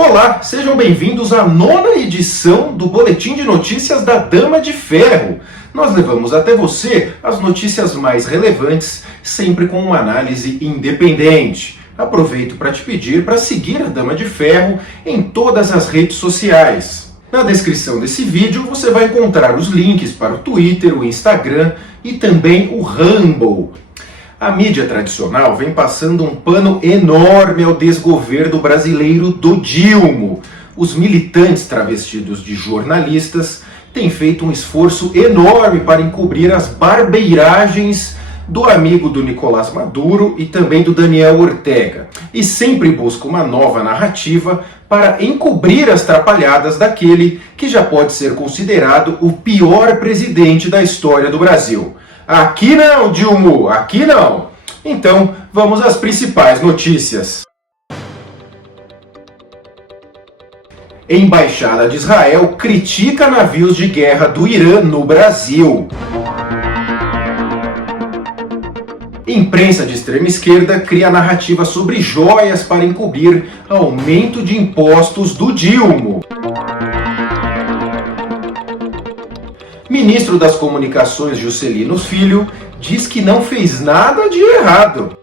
Olá, sejam bem-vindos à 9ª edição do Boletim de Notícias da Dama de Ferro. Nós levamos até você as notícias mais relevantes, sempre com uma análise independente. Aproveito para te pedir para seguir a Dama de Ferro em todas as redes sociais. Na descrição desse vídeo você vai encontrar os links para o Twitter, o Instagram e também o Rumble. A mídia tradicional vem passando um pano enorme ao desgoverno brasileiro do Dilma. Os militantes travestidos de jornalistas têm feito um esforço enorme para encobrir as barbeiragens do amigo do Nicolás Maduro e também do Daniel Ortega. E sempre busca uma nova narrativa para encobrir as trapalhadas daquele que já pode ser considerado o pior presidente da história do Brasil. Aqui não, Dilma, aqui não. Então, vamos às principais notícias. Embaixada de Israel critica navios de guerra do Irã no Brasil. Imprensa de extrema esquerda cria narrativa sobre joias para encobrir aumento de impostos do Dilma. Ministro das Comunicações Juscelino Filho diz que não fez nada de errado.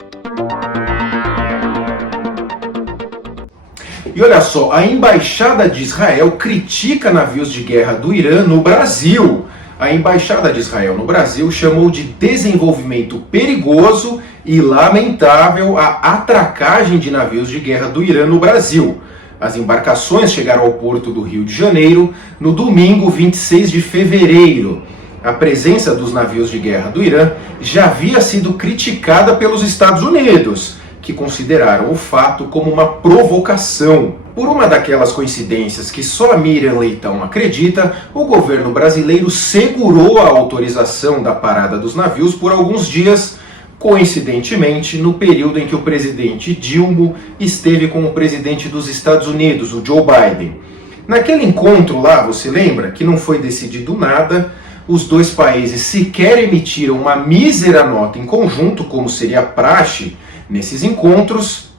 E olha só, a Embaixada de Israel critica navios de guerra do Irã no Brasil. A Embaixada de Israel no Brasil chamou de desenvolvimento perigoso e lamentável a atracagem de navios de guerra do Irã no Brasil. As embarcações chegaram ao porto do Rio de Janeiro no domingo 26 de fevereiro. A presença dos navios de guerra do Irã já havia sido criticada pelos Estados Unidos, que consideraram o fato como uma provocação. Por uma daquelas coincidências que só a Miriam Leitão acredita, o governo brasileiro segurou a autorização da parada dos navios por alguns dias, coincidentemente no período em que o presidente Dilma esteve com o presidente dos Estados Unidos, o Joe Biden. Naquele encontro lá, você lembra, que não foi decidido nada, os dois países sequer emitiram uma mísera nota em conjunto, como seria praxe nesses encontros,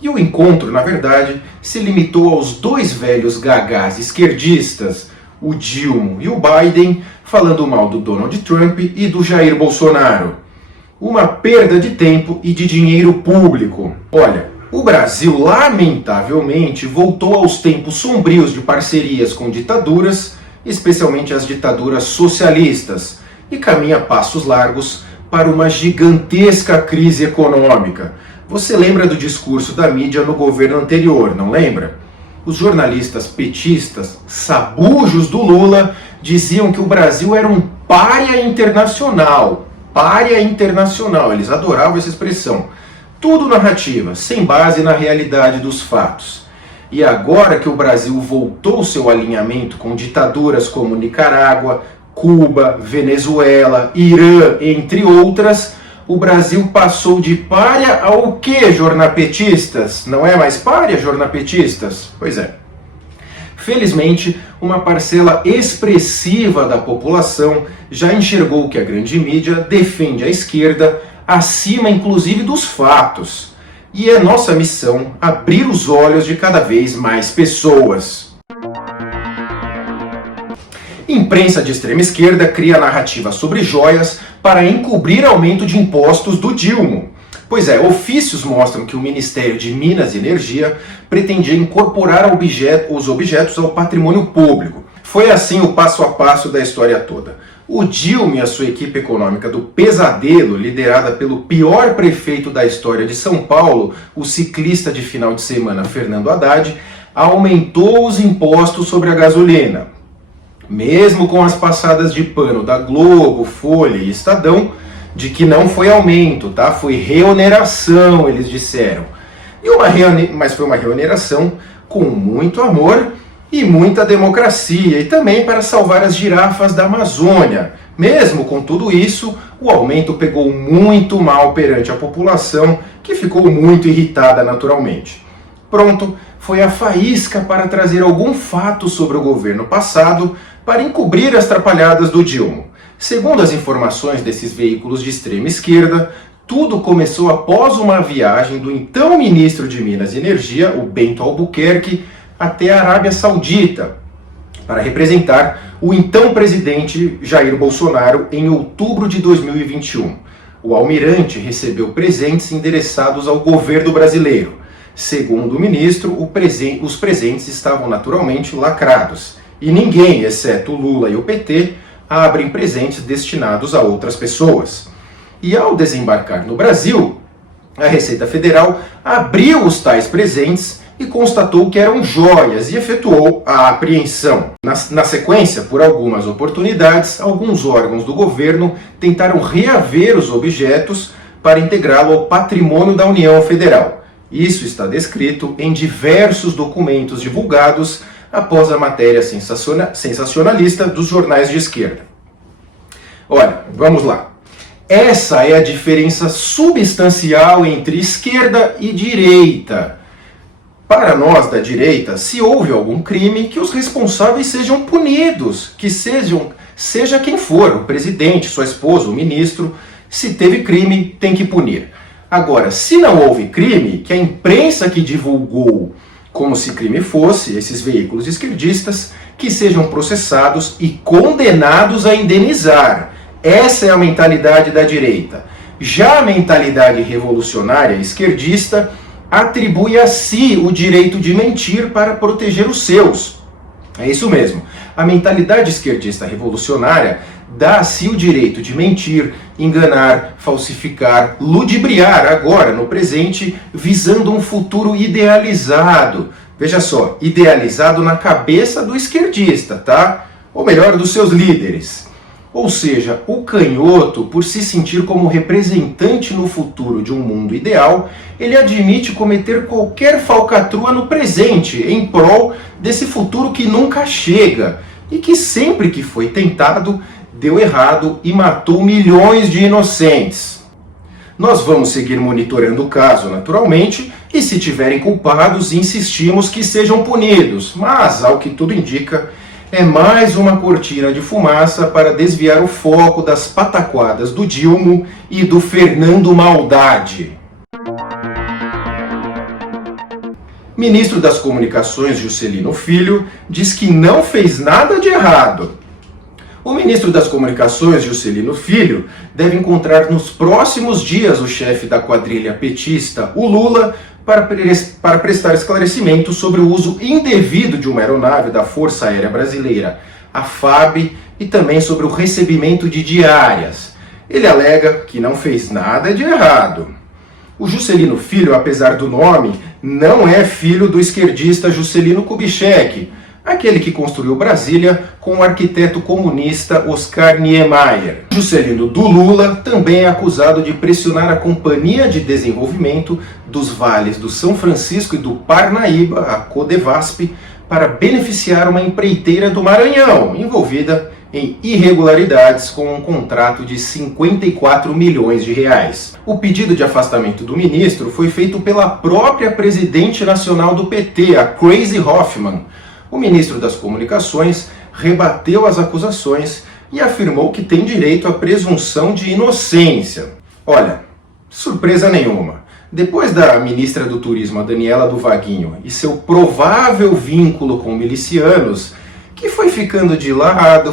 e o encontro, na verdade, se limitou aos dois velhos gagás esquerdistas, o Dilma e o Biden, falando mal do Donald Trump e do Jair Bolsonaro. Uma perda de tempo e de dinheiro público. Olha, o Brasil, lamentavelmente, voltou aos tempos sombrios de parcerias com ditaduras, especialmente as ditaduras socialistas, e caminha a passos largos para uma gigantesca crise econômica. Você lembra do discurso da mídia no governo anterior, não lembra? Os jornalistas petistas, sabujos do Lula, diziam que o Brasil era um pária internacional. Pária internacional, eles adoravam essa expressão. Tudo narrativa, sem base na realidade dos fatos. E agora que o Brasil voltou seu alinhamento com ditaduras como Nicarágua, Cuba, Venezuela, Irã, entre outras, o Brasil passou de pária ao quê, jornapetistas? Não é mais pária, jornapetistas? Pois é. Felizmente, uma parcela expressiva da população já enxergou que a grande mídia defende a esquerda acima, inclusive, dos fatos. E é nossa missão abrir os olhos de cada vez mais pessoas. Imprensa de extrema esquerda cria narrativa sobre joias para encobrir aumento de impostos do Dilma. Pois é, ofícios mostram que o Ministério de Minas e Energia pretendia incorporar os objetos ao patrimônio público. Foi assim o passo a passo da história toda. O Dilma e a sua equipe econômica do pesadelo, liderada pelo pior prefeito da história de São Paulo, o ciclista de final de semana Fernando Haddad, aumentou os impostos sobre a gasolina. Mesmo com as passadas de pano da Globo, Folha e Estadão, de que não foi aumento, tá? Foi reoneração, eles disseram. Mas foi uma reoneração com muito amor e muita democracia, e também para salvar as girafas da Amazônia. Mesmo com tudo isso, o aumento pegou muito mal perante a população, que ficou muito irritada naturalmente. Pronto, foi a faísca para trazer algum fato sobre o governo passado para encobrir as trapalhadas do Dilma. Segundo as informações desses veículos de extrema esquerda, tudo começou após uma viagem do então ministro de Minas e Energia, o Bento Albuquerque, até a Arábia Saudita, para representar o então presidente Jair Bolsonaro em outubro de 2021. O almirante recebeu presentes endereçados ao governo brasileiro. Segundo o ministro, os presentes estavam naturalmente lacrados, e ninguém, exceto Lula e o PT, abrem presentes destinados a outras pessoas. E ao desembarcar no Brasil, a Receita Federal abriu os tais presentes e constatou que eram joias e efetuou a apreensão. Na sequência, por algumas oportunidades, alguns órgãos do governo tentaram reaver os objetos para integrá-lo ao patrimônio da União Federal. Isso está descrito em diversos documentos divulgados após a matéria sensacionalista dos jornais de esquerda. Olha, vamos lá. Essa é a diferença substancial entre esquerda e direita. Para nós da direita, se houve algum crime, que os responsáveis sejam punidos, que seja quem for, o presidente, sua esposa, o ministro, se teve crime, tem que punir. Agora, se não houve crime, que a imprensa que divulgou como se crime fosse, esses veículos esquerdistas, que sejam processados e condenados a indenizar. Essa é a mentalidade da direita. Já a mentalidade revolucionária esquerdista atribui a si o direito de mentir para proteger os seus. É isso mesmo. A mentalidade esquerdista revolucionária dá a si o direito de mentir, enganar, falsificar, ludibriar agora, no presente, visando um futuro idealizado. Veja só, idealizado na cabeça do esquerdista, tá? Ou melhor, dos seus líderes. Ou seja, o canhoto, por se sentir como representante no futuro de um mundo ideal, ele admite cometer qualquer falcatrua no presente, em prol desse futuro que nunca chega, e que sempre que foi tentado, deu errado e matou milhões de inocentes. Nós vamos seguir monitorando o caso, naturalmente, e se tiverem culpados, insistimos que sejam punidos, mas, ao que tudo indica, é mais uma cortina de fumaça para desviar o foco das pataquadas do Dilma e do Fernando Maldade. Ministro das Comunicações Juscelino Filho diz que não fez nada de errado. O ministro das Comunicações Juscelino Filho deve encontrar nos próximos dias o chefe da quadrilha petista, o Lula, para prestar esclarecimento sobre o uso indevido de uma aeronave da Força Aérea Brasileira, a FAB, e também sobre o recebimento de diárias. Ele alega que não fez nada de errado. O Juscelino Filho, apesar do nome, não é filho do esquerdista Juscelino Kubitschek, aquele que construiu Brasília com o arquiteto comunista Oscar Niemeyer. Juscelino do Lula também é acusado de pressionar a Companhia de Desenvolvimento dos Vales do São Francisco e do Parnaíba, a Codevasp, para beneficiar uma empreiteira do Maranhão, envolvida em irregularidades com um contrato de 54 milhões de reais. O pedido de afastamento do ministro foi feito pela própria presidente nacional do PT, a Crazy Hoffmann. O ministro das Comunicações rebateu as acusações e afirmou que tem direito à presunção de inocência. Olha, surpresa nenhuma. Depois da ministra do Turismo, a Daniela do Vaguinho, e seu provável vínculo com milicianos, que foi ficando de lado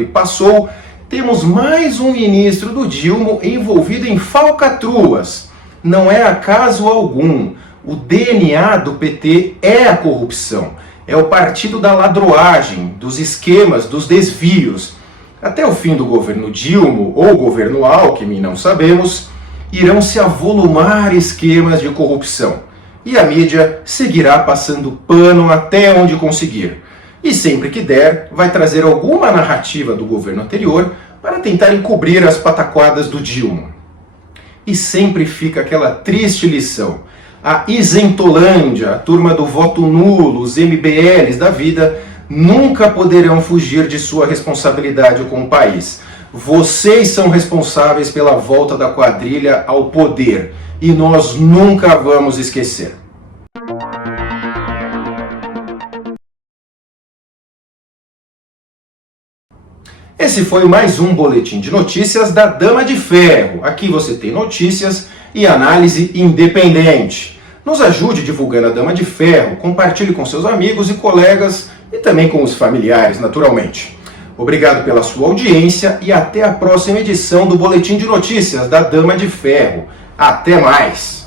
e passou, temos mais um ministro do Dilma envolvido em falcatruas. Não é acaso algum. O DNA do PT é a corrupção. É o partido da ladroagem, dos esquemas, dos desvios. Até o fim do governo Dilma ou governo Alckmin, não sabemos, irão se avolumar esquemas de corrupção. E a mídia seguirá passando pano até onde conseguir. E sempre que der, vai trazer alguma narrativa do governo anterior para tentar encobrir as pataquadas do Dilma. E sempre fica aquela triste lição. A Isentolândia, a turma do voto nulo, os MBLs da vida, nunca poderão fugir de sua responsabilidade com o país. Vocês são responsáveis pela volta da quadrilha ao poder e nós nunca vamos esquecer. Esse foi mais um boletim de notícias da Dama de Ferro. Aqui você tem notícias e análise independente. Nos ajude divulgando a Dama de Ferro, compartilhe com seus amigos e colegas e também com os familiares, naturalmente. Obrigado pela sua audiência e até a próxima edição do Boletim de Notícias da Dama de Ferro. Até mais!